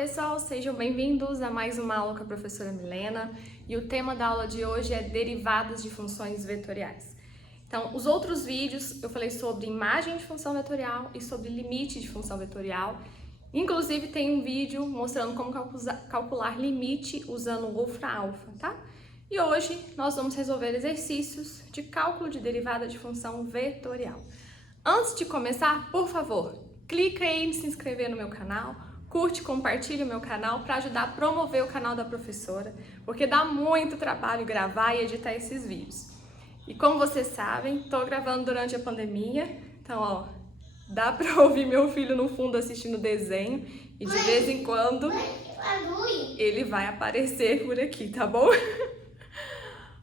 pessoal, sejam bem-vindos a mais uma aula com a professora Milena e o tema da aula de hoje é derivadas de funções vetoriais. Então, os outros vídeos eu falei sobre imagem de função vetorial e sobre limite de função vetorial. Inclusive tem um vídeo mostrando como calcular limite usando o Wolfram-Alpha, tá? E hoje nós vamos resolver exercícios de cálculo de derivada de função vetorial. Antes de começar, por favor, clica aí em se inscrever no meu canal, curte, compartilha o meu canal para ajudar a promover o canal da professora, porque dá muito trabalho gravar e editar esses vídeos. E como vocês sabem, estou gravando durante a pandemia, então ó, dá para ouvir meu filho no fundo assistindo desenho e de vez em quando ele vai aparecer por aqui, tá bom?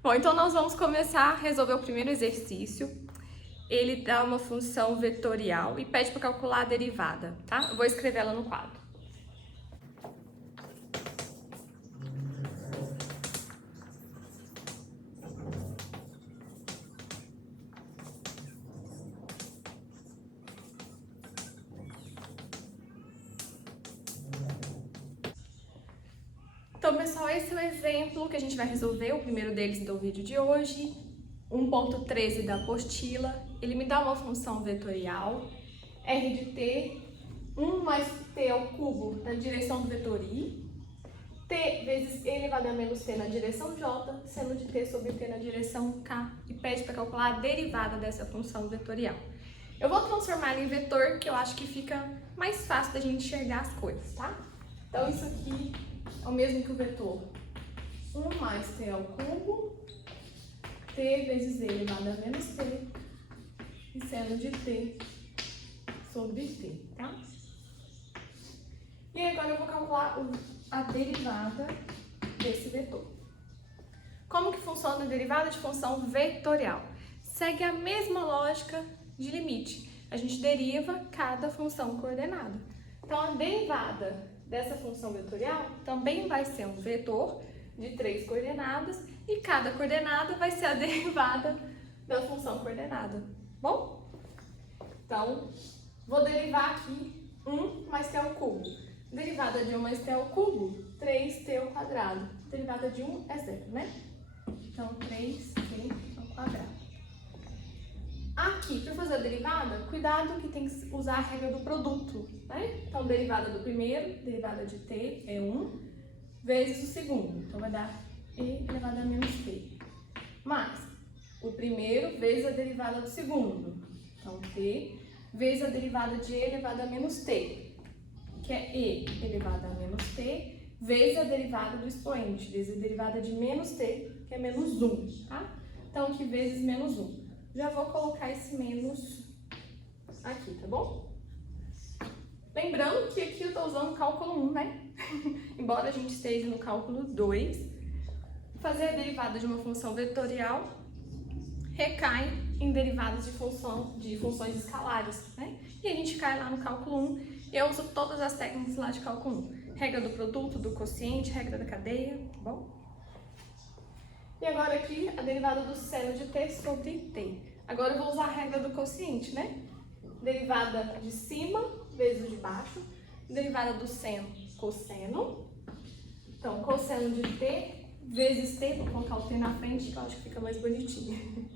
Bom, então nós vamos começar a resolver o primeiro exercício. Ele dá uma função vetorial e pede para calcular a derivada, tá? Eu vou escrever ela no quadro. Então, pessoal, esse é o exemplo que a gente vai resolver, o primeiro deles do vídeo de hoje. 1.13 da apostila, ele me dá uma função vetorial, r de t, 1 mais t ao cubo na direção do vetor i, t vezes e elevado a menos t na direção j, seno de t sobre t na direção k, e pede para calcular a derivada dessa função vetorial. Eu vou transformar ela em vetor, que eu acho que fica mais fácil da gente enxergar as coisas, tá? Então isso aqui é o mesmo que o vetor 1 mais t ao cubo, t vezes e elevado a menos t, e seno de t sobre t, tá? E agora eu vou calcular a derivada desse vetor. Como que funciona a derivada de função vetorial? Segue a mesma lógica de limite. A gente deriva cada função coordenada. Então, a derivada dessa função vetorial também vai ser um vetor de 3 coordenadas e cada coordenada vai ser a derivada da função coordenada. Bom? Então, vou derivar aqui 1 mais t ao cubo. Derivada de 1 mais t ao cubo, 3t ao quadrado. Derivada de 1 é 0, né? Então, 3t ao quadrado. Aqui, para fazer a derivada, cuidado que tem que usar a regra do produto, né? Então, derivada do primeiro, derivada de t é 1, vezes o segundo. Então, vai dar e elevado a menos t. Mais o primeiro vezes a derivada do segundo. Então, t vezes a derivada de e elevado a menos t, que é e elevado a menos t, vezes a derivada do expoente, vezes a derivada de menos t, que é menos 1, tá? Então, aqui vezes menos 1. Já vou colocar esse menos aqui, tá bom? Lembrando que aqui eu estou usando o cálculo 1, né? Embora a gente esteja no cálculo 2, fazer a derivada de uma função vetorial recai em derivadas de funções escalares, né? E a gente cai lá no cálculo 1. Eu uso todas as técnicas lá de cálculo 1. Regra do produto, do quociente, regra da cadeia, tá bom? E agora aqui a derivada do seno de t sobre t. Agora eu vou usar a regra do quociente, né? Derivada de cima vezes o de baixo. Derivada do seno, cosseno. Então, cosseno de t vezes t, vou colocar o t na frente que eu acho que fica mais bonitinho.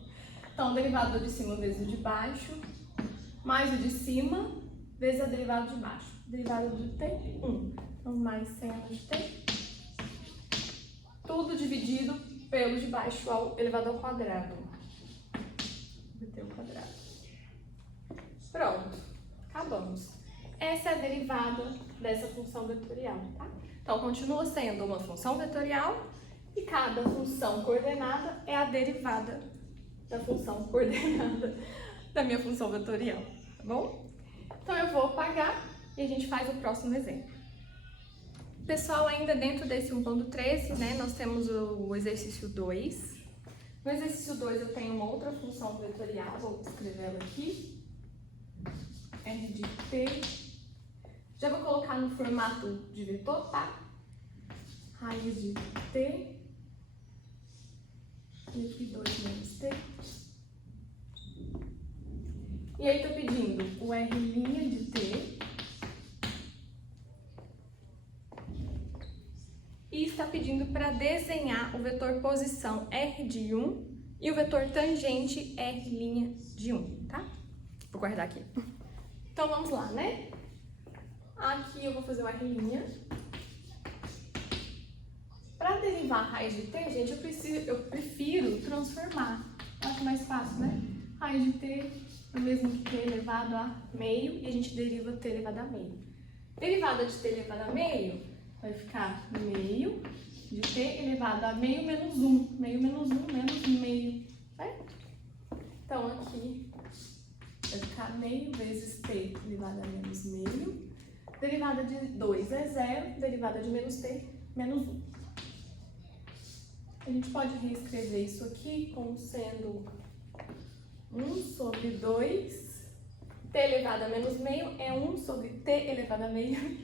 Então, derivada de cima vezes o de baixo, mais o de cima vezes a derivada de baixo. Derivada de t, 1. Então, mais seno de t. Tudo dividido pelo de baixo elevado ao quadrado. T ao quadrado. Pronto, acabamos. Essa é a derivada dessa função vetorial, tá? Então, continua sendo uma função vetorial e cada função coordenada é a derivada da função coordenada da minha função vetorial, tá bom? Então, eu vou apagar e a gente faz o próximo exemplo. Pessoal, ainda dentro desse 1.13, né, nós temos o exercício 2. No exercício 2 eu tenho uma outra função vetorial, vou escrever ela aqui. R de t. Já vou colocar no formato de vetor, tá? Raiz de t. E aqui 2 menos t. E aí tô pedindo o r' de t pedindo para desenhar o vetor posição R de 1 e o vetor tangente R' de 1, tá? Vou guardar aqui. Então vamos lá, né? Aqui eu vou fazer o R'. Para derivar a raiz de t, gente, eu prefiro transformar. Acho mais fácil, né? Raiz de t é o mesmo que t elevado a meio e a gente deriva t elevado a meio. Derivada de t elevado a meio vai ficar meio de t elevado a meio menos 1. Meio menos 1 menos meio, certo? Então aqui vai ficar meio vezes t elevado a menos meio. Derivada de 2 é 0, derivada de menos t, menos 1. A gente pode reescrever isso aqui como sendo 1 sobre 2, t elevado a menos meio é 1 sobre t elevado a meio,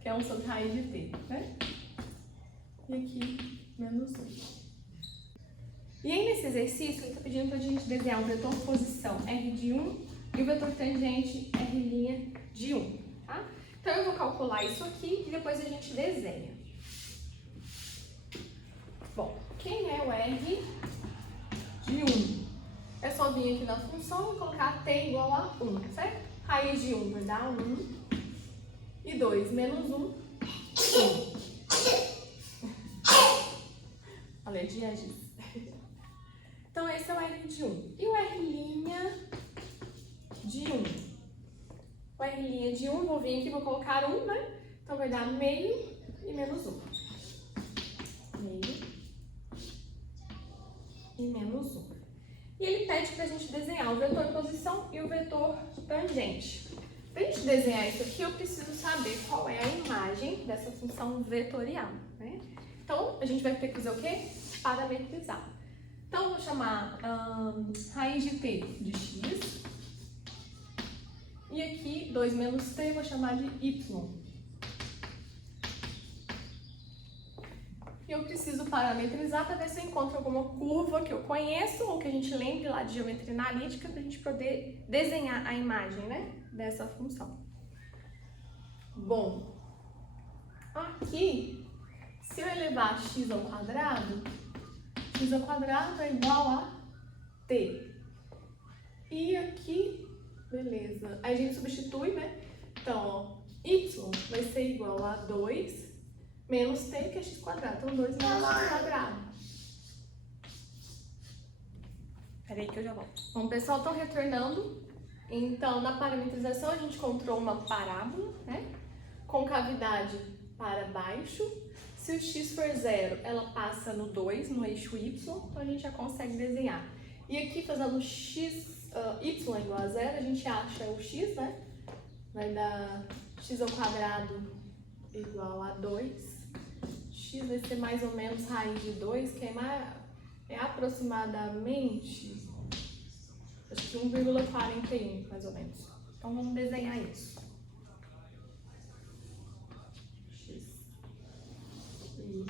que é 1 sobre raiz de t, né? E aqui, menos 1. E aí, nesse exercício, ele está pedindo para a gente desenhar um vetor posição R de 1 e o vetor tangente R' de 1, tá? Então, eu vou calcular isso aqui e depois a gente desenha. Bom, quem é o R de 1? É só vir aqui na função e colocar t igual a 1, certo? Raiz de 1 vai dar 1. E 2 menos 1, 1. Alergia, gente. Então, esse é o R de 1. E o R' de 1? O R' de 1, vou vir aqui e vou colocar 1, né? Então, vai dar meio e menos 1. Meio e menos 1. E ele pede para a gente desenhar o vetor posição e o vetor tangente. Para a gente desenhar isso aqui, eu preciso saber qual é a imagem dessa função vetorial, né? Então, a gente vai ter que fazer o quê? Parametrizar. Então, eu vou chamar raiz de t de x. E aqui, 2 menos t, eu vou chamar de y. E eu preciso parametrizar para ver se eu encontro alguma curva que eu conheço ou que a gente lembre lá de geometria analítica para a gente poder desenhar a imagem, né, dessa função. Bom, aqui, se eu elevar x ao quadrado é igual a t. E aqui, beleza, aí a gente substitui, né? Então, ó, y vai ser igual a 2 menos t, que é x quadrado. Então, 2 menos x quadrado. Peraí que eu já volto. Bom, pessoal, estão retornando. Então, na parametrização, a gente encontrou uma parábola, né? Com cavidade para baixo. Se o x for 0, ela passa no 2, no eixo y. Então, a gente já consegue desenhar. E aqui, fazendo y igual a 0, a gente acha o x, né? Vai dar x ao quadrado igual a 2. X vai ser mais ou menos raiz de 2, que é aproximadamente, acho que 1,41, mais ou menos. Então, vamos desenhar isso. X, Y.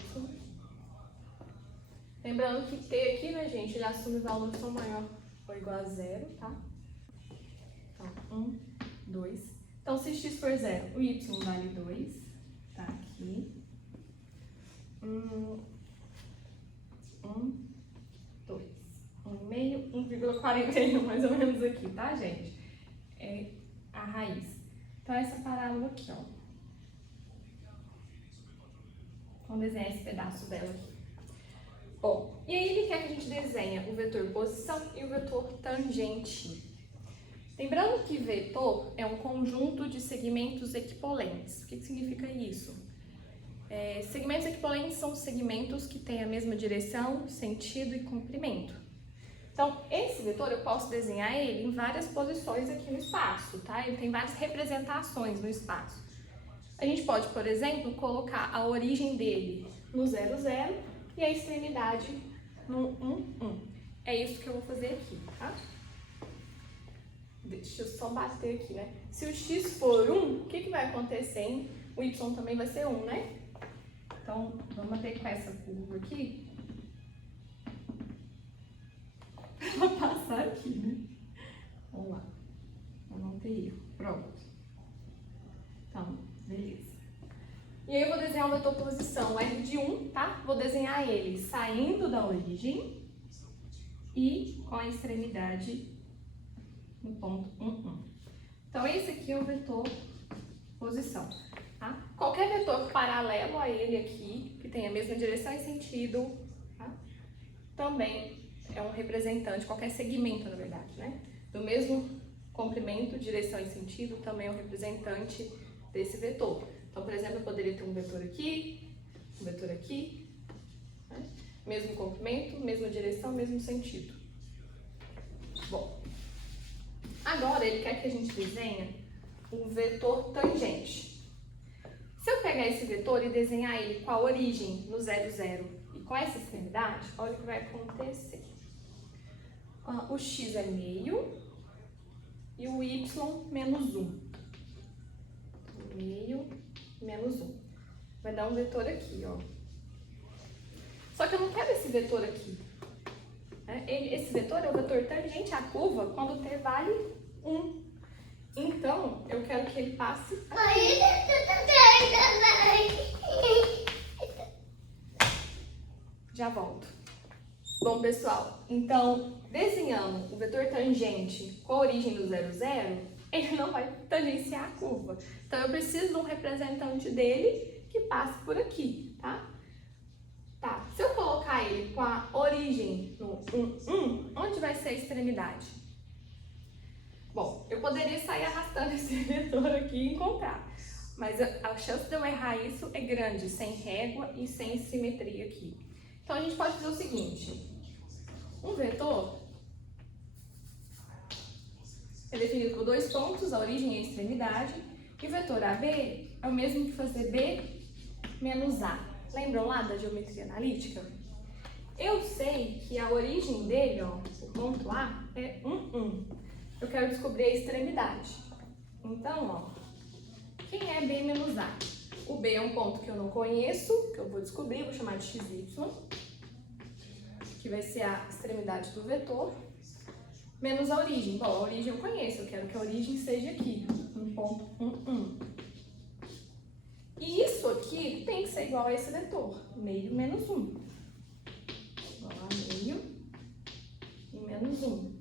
Lembrando que t aqui, né, gente, ele assume valor só maior ou igual a 0, tá? Então, 1, 2. Então, se x for 0, o y vale 2, tá aqui. 1, 2, 1,5, 1,41 mais ou menos aqui, tá, gente? É a raiz. Então, essa parábola aqui, ó. Vamos desenhar esse pedaço dela aqui. Bom, e aí ele quer que a gente desenhe o vetor posição e o vetor tangente. Lembrando que vetor é um conjunto de segmentos equipolentes. O que significa isso? Segmentos equipolentes são segmentos que têm a mesma direção, sentido e comprimento. Então, esse vetor eu posso desenhar ele em várias posições aqui no espaço, tá? Ele tem várias representações no espaço. A gente pode, por exemplo, colocar a origem dele no 0, 0 e a extremidade no 1, 1. É isso que eu vou fazer aqui, tá? Deixa eu só bater aqui, né? Se o x for 1, o que vai acontecer, hein? O y também vai ser 1, né? Então, vamos bater com essa curva aqui. Pra passar aqui, né? Vamos lá. Pra não ter erro. Pronto. Então, beleza. E aí eu vou desenhar o vetor posição R de 1, tá? Vou desenhar ele saindo da origem e com a extremidade no ponto 1, 1. Então esse aqui é o vetor posição, tá? Qualquer vetor paralelo a ele aqui, que tenha a mesma direção e sentido, tá? Também é um representante, qualquer segmento, na verdade, né? Do mesmo comprimento, direção e sentido, também é um representante desse vetor. Então, por exemplo, eu poderia ter um vetor aqui, né? Mesmo comprimento, mesma direção, mesmo sentido. Bom, agora ele quer que a gente desenhe um vetor tangente. Se eu pegar esse vetor e desenhar ele com a origem no 0, 0 e com essa extremidade, olha o que vai acontecer. O x é meio e o y menos 1. Meio menos 1. Vai dar um vetor aqui, ó. Só que eu não quero esse vetor aqui. Esse vetor é o vetor tangente à curva quando t vale 1. Então, eu quero que ele passe aqui. Já volto. Bom, pessoal, então, desenhando o vetor tangente com a origem do 0, 0, ele não vai tangenciar a curva. Então, eu preciso de um representante dele que passe por aqui, tá? Tá, se eu colocar ele com a origem no 1, 1, onde vai ser a extremidade? Bom, eu poderia sair arrastando esse vetor aqui e encontrar, mas a chance de eu errar isso é grande, sem régua e sem simetria aqui. Então, a gente pode fazer o seguinte: um vetor é definido por 2 pontos, a origem e a extremidade, e o vetor AB é o mesmo que fazer B menos A. Lembram lá da geometria analítica? Eu sei que a origem dele, ó, o ponto A, é 1, 1. Eu quero descobrir a extremidade. Então, ó, quem é B menos A? O B é um ponto que eu não conheço, que eu vou descobrir, vou chamar de XY, que vai ser a extremidade do vetor, menos a origem. Bom, a origem eu conheço, eu quero que a origem seja aqui, no ponto 1, 1. E isso aqui tem que ser igual a esse vetor, meio menos 1. Igual a meio e menos 1.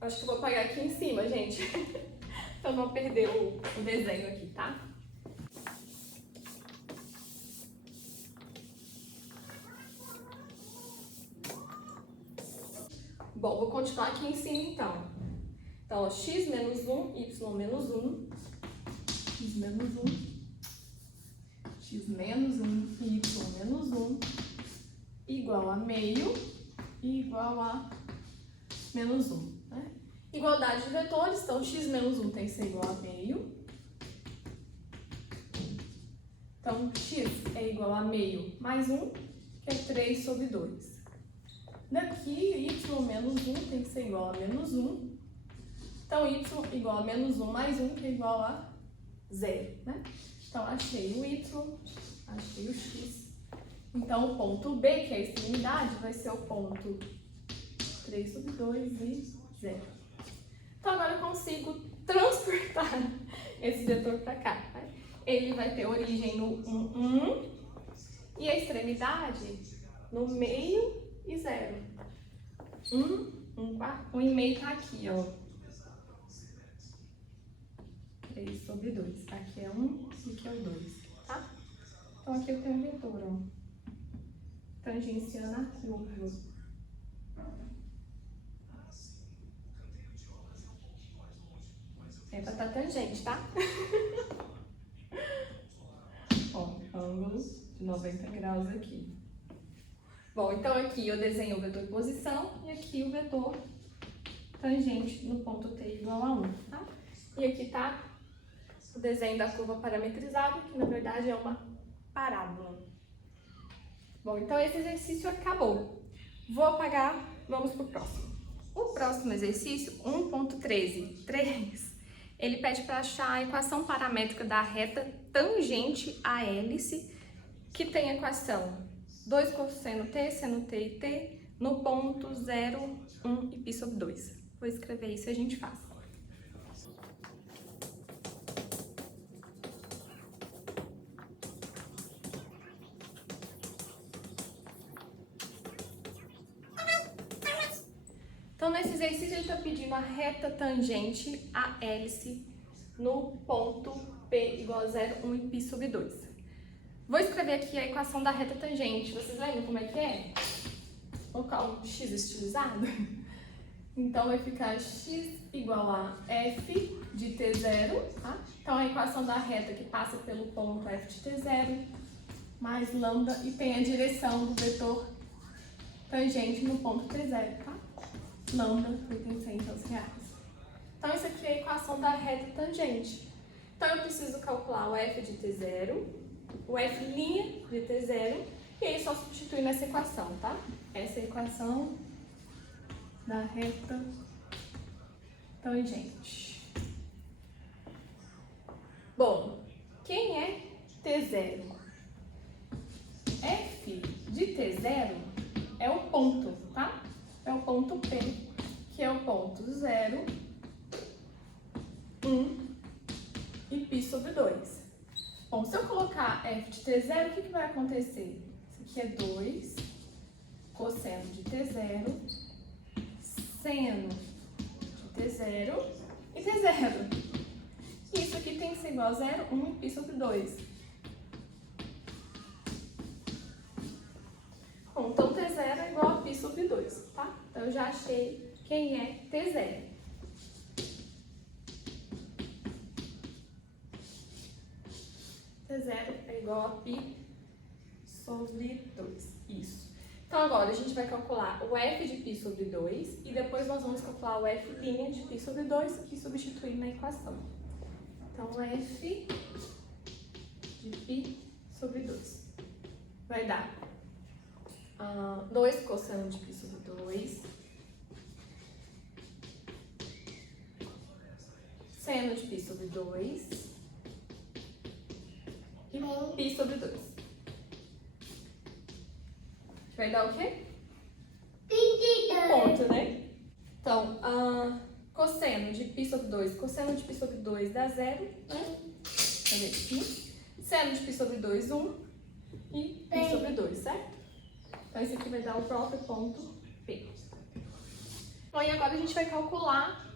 Acho que eu vou apagar aqui em cima, gente, pra não perder o desenho aqui, tá? Bom, vou continuar aqui em cima, então. Então, ó, x menos 1, y menos 1, x menos 1, x menos 1 e y menos 1, igual a meio e igual a menos 1. Né? Igualdade de vetores, então x menos 1 tem que ser igual a meio. Então, x é igual a meio mais 1, que é 3 sobre 2. Daqui, y menos 1 tem que ser igual a menos 1. Então, y igual a menos 1 mais 1, que é igual a 0, né? Então, achei o y, achei o x. Então, o ponto B, que é a extremidade, vai ser o ponto 3 sobre 2 e 0. Então, agora eu consigo transportar esse vetor para cá. Né? Ele vai ter origem no 1, 1 e a extremidade no meio e 0. 1 quarto, 1 e meio tá aqui, ó. 3 sobre 2. Aqui é 1 e aqui é o 2, tá? Então, aqui eu tenho um vetor, ó. Tangenciando a curva. É pra estar tangente, tá? Ó, ângulo de 90 graus aqui. Bom, então aqui eu desenho o vetor posição e aqui o vetor tangente no ponto T igual a 1, tá? E aqui tá o desenho da curva parametrizada, que na verdade é uma parábola. Bom, então esse exercício acabou. Vou apagar, vamos pro próximo. O próximo exercício, 1.13.3, ele pede para achar a equação paramétrica da reta tangente à hélice, que tem a equação 2 cosseno t, seno t e t, no ponto 0, 1 e π sobre 2. Vou escrever isso e a gente faz. Então, nesse exercício, ele está pedindo a reta tangente à hélice no ponto P igual a 0, 1 e π sobre 2. Vou escrever aqui a equação da reta tangente. Vocês lembram como é que é? Vou colocar um x estilizado. Então, vai ficar x igual a f de t0, tá? Então, a equação da reta que passa pelo ponto f de t0 mais lambda e tem a direção do vetor tangente no ponto t0, tá? Lambda, 86 reais. Então, isso aqui é a equação da reta tangente. Então, eu preciso calcular o f de t0, o f' de t0, e aí só substituir nessa equação, tá? Essa é a equação da reta tangente. Bom, quem é t0? F de t0 é o ponto, tá? É o ponto P, que é o ponto 0, 1 e π sobre 2. Bom, se eu colocar f de t0, o que vai acontecer? Isso aqui é 2 cosseno de t0, seno de t0 e t0. Isso aqui tem que ser igual a 0, 1 e π sobre 2. Bom, então t0 é igual a π sobre 2, tá? Então eu já achei quem é t0. T0 é igual a π sobre 2. Isso. Então agora a gente vai calcular o f de π sobre 2 e depois nós vamos calcular o f' de π sobre 2 e substituir na equação. Então f de π sobre 2 vai dar 2 cosseno de π sobre 2, seno de π sobre 2 e π sobre 2. Vai dar o quê? Um ponto, né? Então, cosseno de π sobre 2, cosseno de π sobre 2 dá 0, né? Cadê aqui? Seno de π sobre 2, 1 e π sobre 2, certo? Então, esse aqui vai dar o próprio ponto P. Bom, e agora a gente vai calcular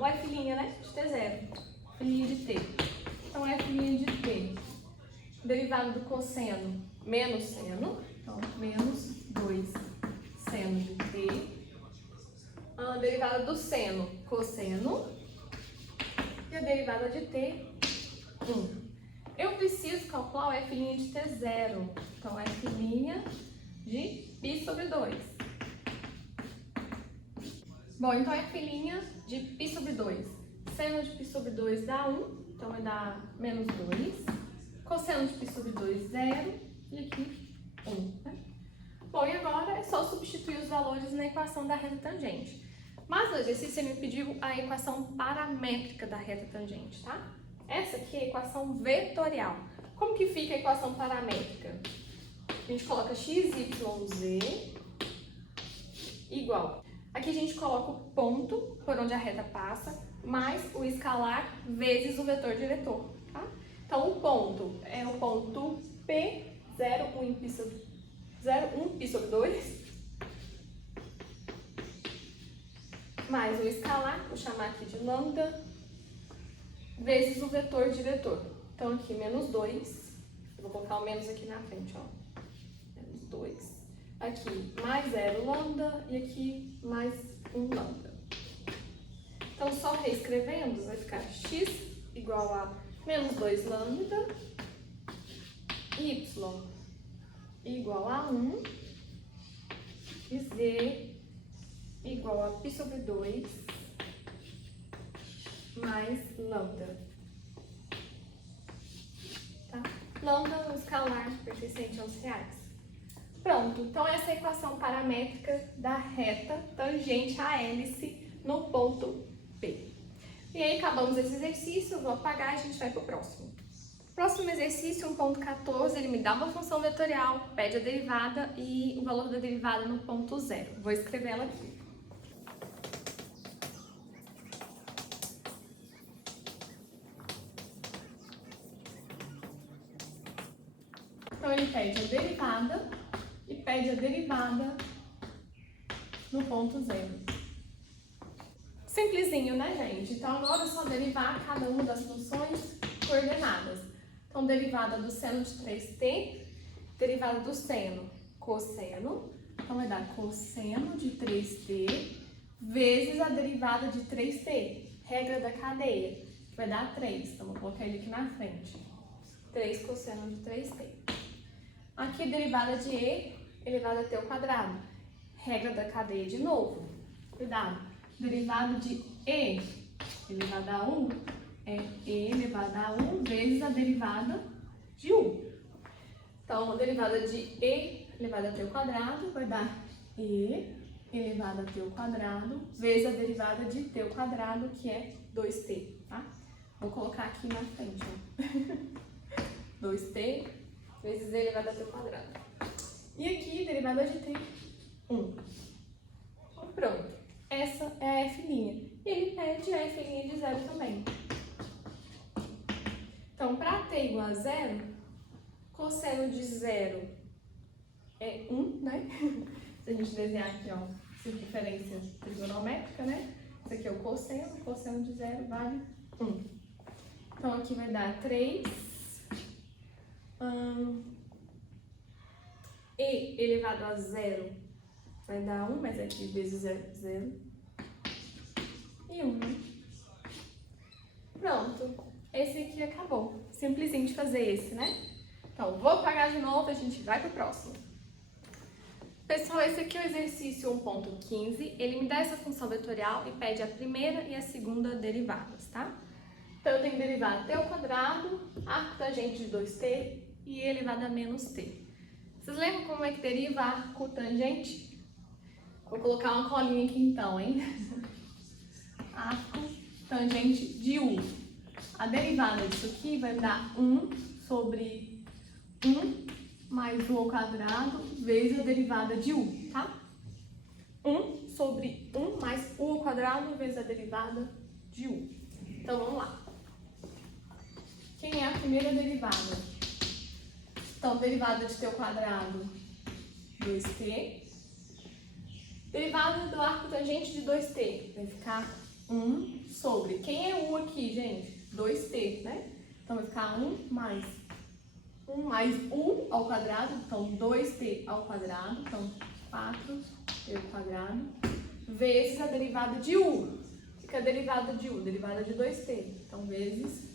o f', né, de t0, f' de t. Então, f' de t, derivado do cosseno menos seno, então, menos 2 seno de t, derivada do seno, cosseno, e a derivada de t, 1. Eu preciso calcular o f' de t0, então, f' de π sobre 2. Bom, então f' de π sobre 2. Seno de π sobre 2 dá 1, então vai dar menos 2. Cosseno de π sobre 2, 0. E aqui, 1. Né? Bom, e agora é só substituir os valores na equação da reta tangente. Mas no exercício ele me pediu a equação paramétrica da reta tangente, tá? Essa aqui é a equação vetorial. Como que fica a equação paramétrica? A gente coloca x, y, z igual. Aqui a gente coloca o ponto por onde a reta passa, mais o escalar vezes o vetor diretor, tá? Então, o ponto é o ponto P, 0, 1 π sobre 0, 1 π sobre 2, mais o escalar, vou chamar aqui de lambda, vezes o vetor diretor. Então, aqui, menos 2, eu vou colocar o menos aqui na frente, ó. 2. Aqui, mais 0 lambda e aqui mais 1 lambda. Então, só reescrevendo, vai ficar x igual a menos 2 lambda, y igual a 1 e z igual a π sobre 2 mais lambda. Tá? Lambda no escalar pertencente aos reais. Pronto, então essa é a equação paramétrica da reta tangente à hélice no ponto P. E aí acabamos esse exercício, eu vou apagar e a gente vai para o próximo. Próximo exercício, 1.14, ele me dá uma função vetorial, pede a derivada e o valor da derivada no ponto 0. Vou escrever ela aqui. Então ele pede a derivada e pede a derivada no ponto 0. Simplesinho, né, gente? Então, agora é só derivar cada uma das funções coordenadas. Então, derivada do seno de 3t, derivada do seno, cosseno. Então, vai dar cosseno de 3t vezes a derivada de 3t, regra da cadeia, que vai dar 3. Então, vou colocar ele aqui na frente. 3 cosseno de 3t. Aqui, derivada de e elevado a t ao quadrado. Regra da cadeia de novo. Cuidado. Derivada de e elevado a 1 é e elevado a 1 vezes a derivada de 1. Então, a derivada de e elevado a t ao quadrado vai dar e elevado a t ao quadrado vezes a derivada de t ao quadrado, que é 2t, tá? Vou colocar aqui na frente, ó. 2t vezes e elevado a t ao quadrado. E aqui, derivada de t, 1. Então, pronto. Essa é a f'. E ele pede a f' de 0 também. Então, para t igual a 0, cosseno de 0 é 1, né? Se a gente desenhar aqui, ó, circunferência trigonométrica, né? Esse aqui é o cosseno de 0 vale 1. Então, aqui vai dar 3 e elevado a 0 vai dar 1, mas aqui vezes 0 e 1, né? Pronto. Esse aqui acabou. Simplesinho de fazer esse, né? Então, vou apagar de novo e a gente vai pro próximo. Pessoal, esse aqui é o exercício 1.15. Ele me dá essa função vetorial e pede a primeira e a segunda derivadas, tá? Então, eu tenho derivada t ao quadrado, arco tangente de 2t e e elevado a menos t. Vocês lembram como é que deriva arco tangente? Vou colocar uma colinha aqui então, hein? Arco tangente de u. A derivada disso aqui vai dar 1 sobre 1 mais u ao quadrado vezes a derivada de u, tá? 1 sobre 1 mais u ao quadrado vezes a derivada de u. Então, vamos lá. Quem é a primeira derivada? Então, derivada de t ao quadrado, 2t. Derivada do arco tangente de 2t vai ficar 1 sobre... Quem é u aqui, gente? 2t, né? Então, vai ficar 1 mais u ao quadrado, então 2t ao quadrado, então 4t ao quadrado, vezes a derivada de u. O que é a derivada de u? Derivada de 2t, então vezes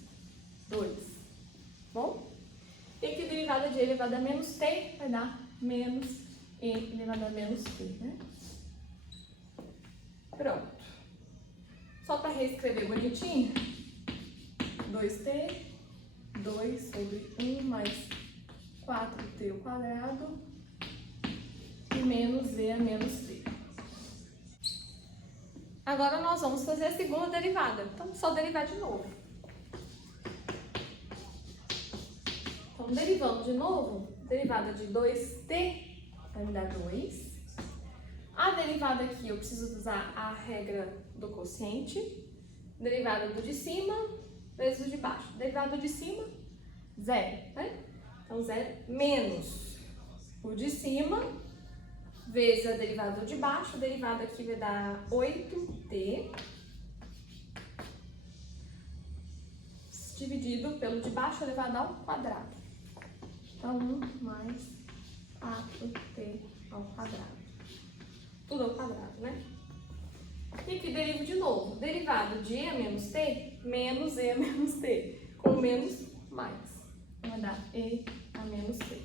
2. Bom? E aqui a derivada de e elevado a menos t vai dar menos e elevado a menos t, né? Pronto. Só para reescrever bonitinho, 2t, 2 sobre 1 mais 4t ao quadrado e menos v a menos t. Agora nós vamos fazer a segunda derivada. Então, só derivar de novo. Então, derivando de novo, derivada de 2t vai me dar 2. A derivada aqui eu preciso usar a regra do quociente. Derivada do de cima vezes o de baixo. Derivada de cima, 0, né? Então, 0 menos o de cima vezes a derivada do de baixo. A derivada aqui vai dar 8t dividido pelo de baixo elevado ao quadrado. Então, 1 mais 4t ao quadrado. Tudo ao quadrado, né? E aqui derivo de novo. Derivado de e a menos t, menos e a menos t. Com menos, mais. Vai dar e a menos t.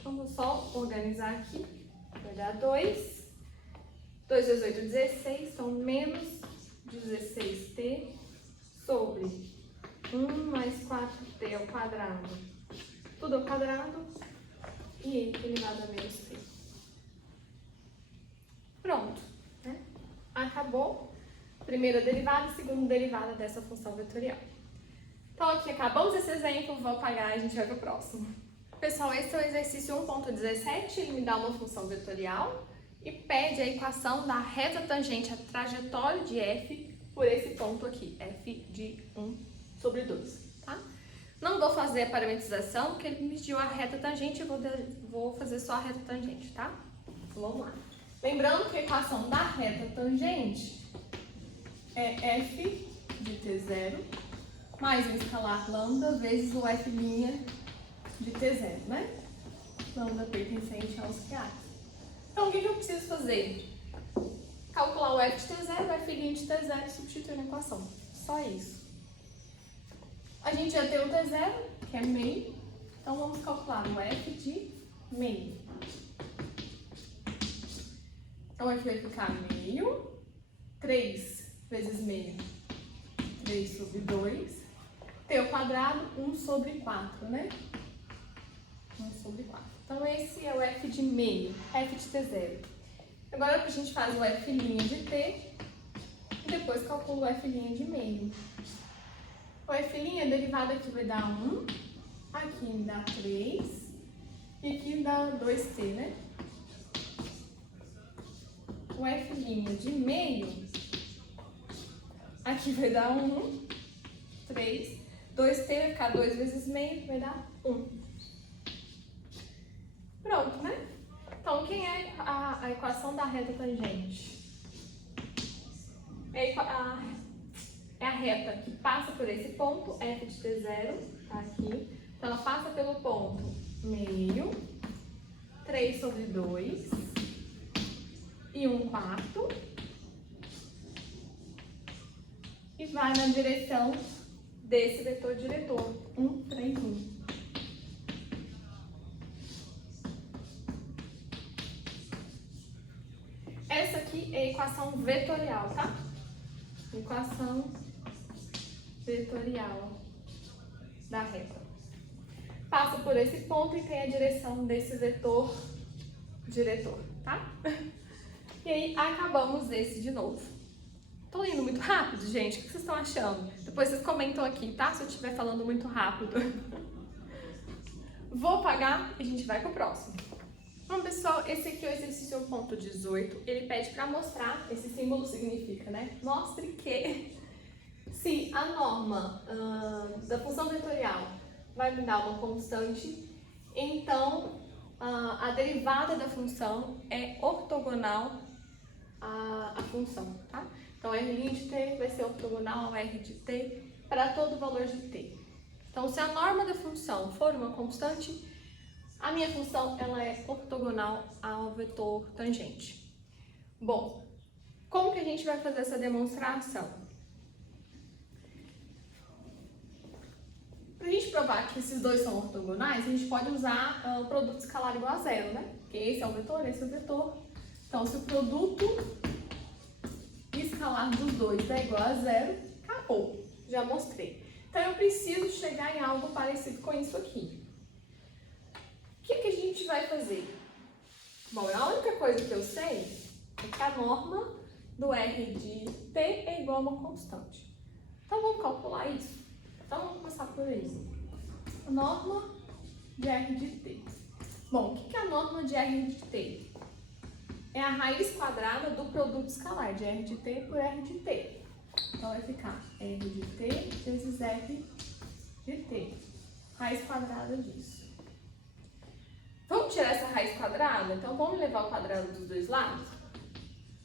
Então, vou só organizar aqui. Vai dar 2. 2 vezes 8, 16. Então, menos 16t sobre 1 mais 4t ao quadrado. Tudo ao quadrado. E e elevado a menos t. Pronto, né? Acabou primeira derivada e segunda derivada dessa função vetorial. Então, aqui acabamos esse exemplo, vou apagar e a gente vai para o próximo. Pessoal, esse é o exercício 1.17, ele me dá uma função vetorial e pede a equação da reta tangente à trajetória de f por esse ponto aqui, f de 1 sobre 2, tá? Não vou fazer a parametrização, porque ele me pediu a reta tangente, eu vou fazer só a reta tangente, tá? Então, vamos lá. Lembrando que a equação da reta tangente é f de t0 mais um escalar lambda vezes o f' de t0, né? Lambda pertencente aos reais. Então, o que eu preciso fazer? Calcular o f de t0 e o f' de t0 e substituir na equação. Só isso. A gente já tem o t0, que é meio. Então, vamos calcular o f de meio. Então, aqui vai ficar meio. 3 vezes meio. 3 sobre 2. T ao quadrado, 1 sobre 4, né? 1 sobre 4. Então, esse é o f de meio, f de t0. Agora, a gente faz o f' de t e depois calcula o f' de meio. O f', a derivada aqui vai dar 1, aqui dá 3 e aqui dá 2t, né? O f' de meio, aqui vai dar 1, 3, 2t vai ficar 2 vezes meio, vai dar 1. Pronto, né? Então, quem é a equação da reta tangente? É a reta que passa por esse ponto, f de t0, tá aqui. Então, ela passa pelo ponto meio, 3 sobre 2 e 1/4. E vai na direção desse vetor diretor, 1, 3, 1. Essa aqui é a equação vetorial, tá? Equação vetorial da reta. Passa por esse ponto e tem a direção desse vetor diretor, tá? E aí, acabamos esse de novo. Tô indo muito rápido, gente? O que vocês estão achando? Depois vocês comentam aqui, tá? Se eu estiver falando muito rápido. Vou apagar e a gente vai pro próximo. Bom, pessoal, esse aqui é o exercício 1.18. Ele pede para mostrar, esse símbolo significa, né? Mostre que se a norma da função vetorial vai me dar uma constante, então a derivada da função é ortogonal à função, tá? Então, R' de t vai ser ortogonal ao R de t para todo valor de t. Então, se a norma da função for uma constante, a minha função ela é ortogonal ao vetor tangente. Bom, como que a gente vai fazer essa demonstração? Para a gente provar que esses dois são ortogonais, a gente pode usar o produto escalar igual a zero, né? Porque esse é o vetor, esse é o vetor. Então, se o produto escalar dos dois é igual a zero, acabou. Já mostrei. Então, eu preciso chegar em algo parecido com isso aqui. O que a gente vai fazer? Bom, a única coisa que eu sei é que a norma do R de t é igual a uma constante. Então, vamos calcular isso? Então, vamos começar por aí. A norma de R de t. Bom, o que é a norma de R de t? É a raiz quadrada do produto escalar de R de t por R de t. Então, vai ficar R de t vezes R de t. Raiz quadrada disso. Vamos tirar essa raiz quadrada? Então, vamos levar o quadrado dos dois lados?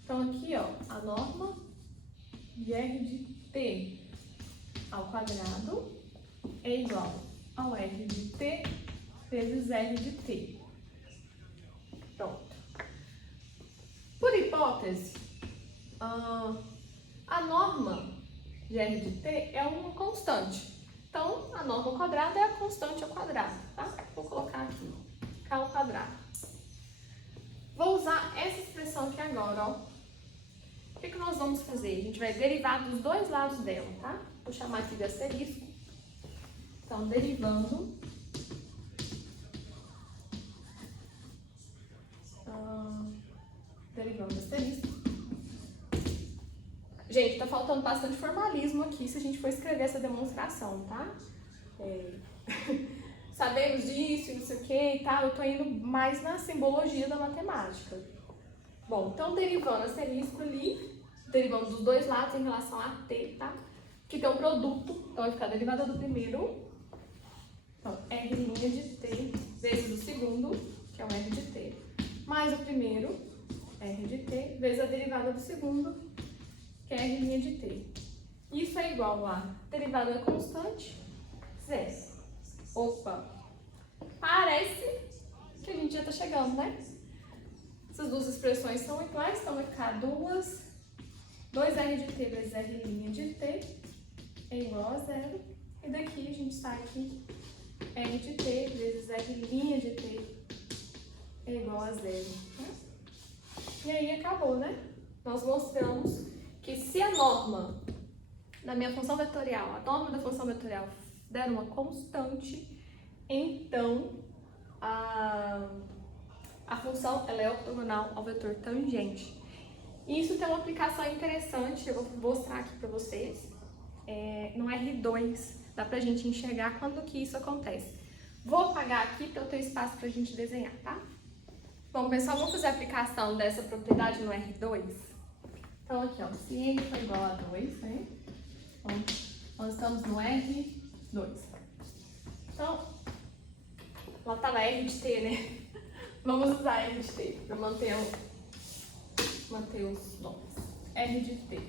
Então, aqui, ó, a norma de R de t ao quadrado é igual ao R de t vezes R de t. Pronto. Por hipótese, a norma de R de t é uma constante. Então, a norma ao quadrado é a constante ao quadrado, tá? Vou colocar aqui. Ao quadrado. Vou usar essa expressão aqui agora, ó. O que nós vamos fazer? A gente vai derivar dos dois lados dela, tá? Vou chamar aqui de asterisco. Então, derivando asterisco. Gente, tá faltando bastante formalismo aqui se a gente for escrever essa demonstração, tá? Sabemos disso e não sei o que e tal, eu tô indo mais na simbologia da matemática. Bom, então derivando asterisco ali, derivando dos dois lados em relação a t, tá? Que tem um produto, então vai ficar a derivada do primeiro, então R' de t vezes o segundo, que é o R de t, mais o primeiro, R de t, vezes a derivada do segundo, que que é R' de t. Isso é igual a derivada constante, zero. Opa! Parece que a gente já está chegando, né? Essas duas expressões são iguais, então vai ficar 2R de t vezes R' de t é igual a zero. E daqui a gente sai aqui R de t vezes R' de t é igual a zero. Né? E aí acabou, né? Nós mostramos que se a norma da minha função vetorial, a norma da função vetorial der uma constante, então a função ela é ortogonal ao vetor tangente. E isso tem uma aplicação interessante, eu vou mostrar aqui para vocês. No R2 dá pra gente enxergar quando que isso acontece. Vou apagar aqui para eu ter espaço pra gente desenhar, tá? Bom, pessoal, vamos fazer a aplicação dessa propriedade no R2? Então aqui, ó, se n for igual a 2, né? Então, nós estamos no R2. Então, lá estava R de t, né? Vamos usar R de t para manter os nomes. R de t.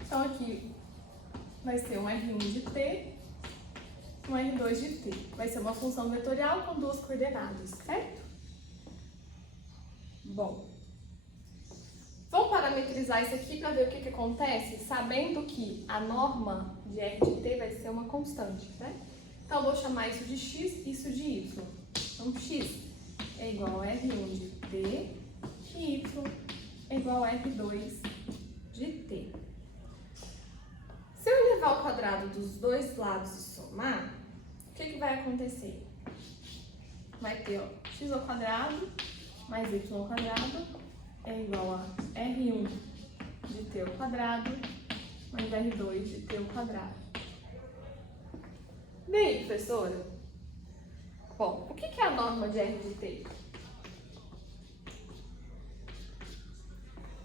Então aqui vai ser um R1 de t, um R2 de t. Vai ser uma função vetorial com duas coordenadas, certo? Bom, vamos parametrizar isso aqui para ver o que acontece, sabendo que a norma de R de t vai ser uma constante, né? Então, eu vou chamar isso de x, isso de y. Então, x é igual a R1 de t e y é igual a R2 de t. Se eu levar ao quadrado dos dois lados e somar, o que vai acontecer? Vai ter, ó, x ao quadrado mais y ao quadrado é igual a R1 de t ao quadrado mais R2 de t ao quadrado. Daí, professora? Bom, o que é a norma de R de t?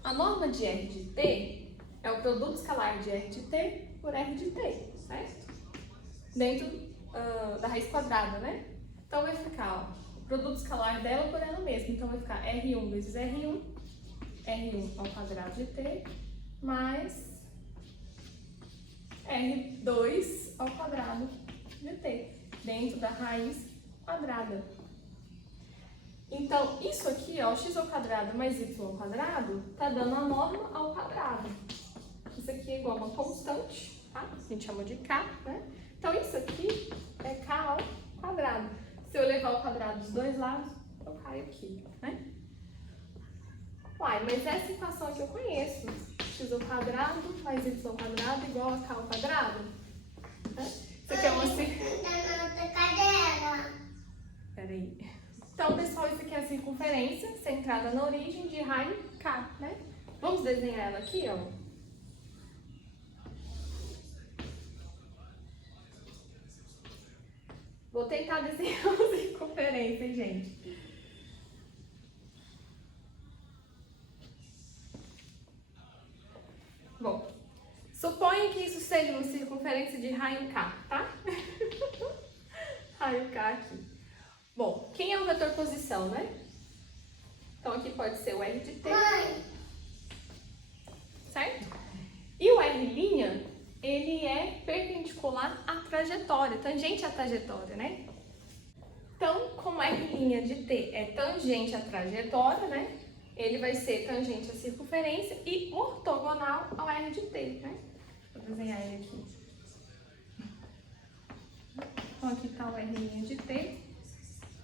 A norma de R de t é o produto escalar de R de t por R de t, certo? Dentro da raiz quadrada, né? Então vai ficar, ó, o produto escalar dela por ela mesma. Então vai ficar R1 vezes R1 ao quadrado de t mais R2 ao quadrado de t, dentro da raiz quadrada. Então, isso aqui, ó, x ao quadrado mais y ao quadrado, tá dando a norma ao quadrado. Isso aqui é igual a uma constante, tá? A gente chama de k, né? Então, isso aqui é k ao quadrado. Se eu levar ao quadrado dos dois lados, eu caio aqui, né? Uai, mas essa equação aqui eu conheço. X ao quadrado mais y ao quadrado igual a k ao quadrado. Né? Isso aqui é uma... Peraí. Então, pessoal, isso aqui é a circunferência centrada na origem de raio k, né? Vamos desenhar ela aqui, ó. Vou tentar desenhar uma circunferência, gente. Bom, suponha que isso seja uma circunferência de raio k, tá? Raio k aqui. Bom, quem é o vetor posição, né? Então, aqui pode ser o R de t. Certo? E o R', ele é perpendicular à trajetória, tangente à trajetória, né? Então, como R' de t é tangente à trajetória, né? Ele vai ser tangente à circunferência e ortogonal ao R de t, né? Vou desenhar ele aqui. Então, aqui está o R' de t.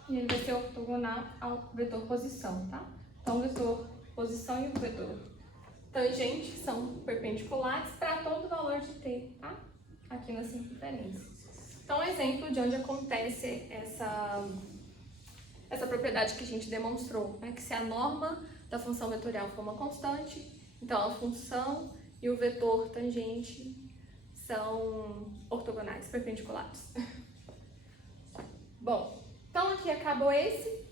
E ele vai ser ortogonal ao vetor posição, tá? Então, o vetor posição e o vetor tangente são perpendiculares para todo valor de t, tá? Aqui na circunferência. Então, exemplo de onde acontece essa propriedade que a gente demonstrou, né? Que se a norma da função vetorial for uma constante, então a função e o vetor tangente são ortogonais, perpendiculares. Bom, então aqui acabou esse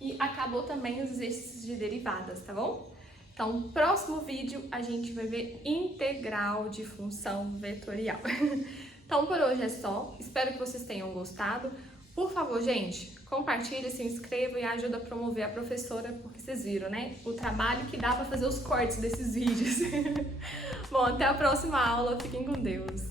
e acabou também os exercícios de derivadas, tá bom? Então, no próximo vídeo a gente vai ver integral de função vetorial. Então, por hoje é só. Espero que vocês tenham gostado. Por favor, gente, compartilhe, se inscreva e ajuda a promover a professora, porque vocês viram, né? O trabalho que dá para fazer os cortes desses vídeos. Bom, até a próxima aula. Fiquem com Deus.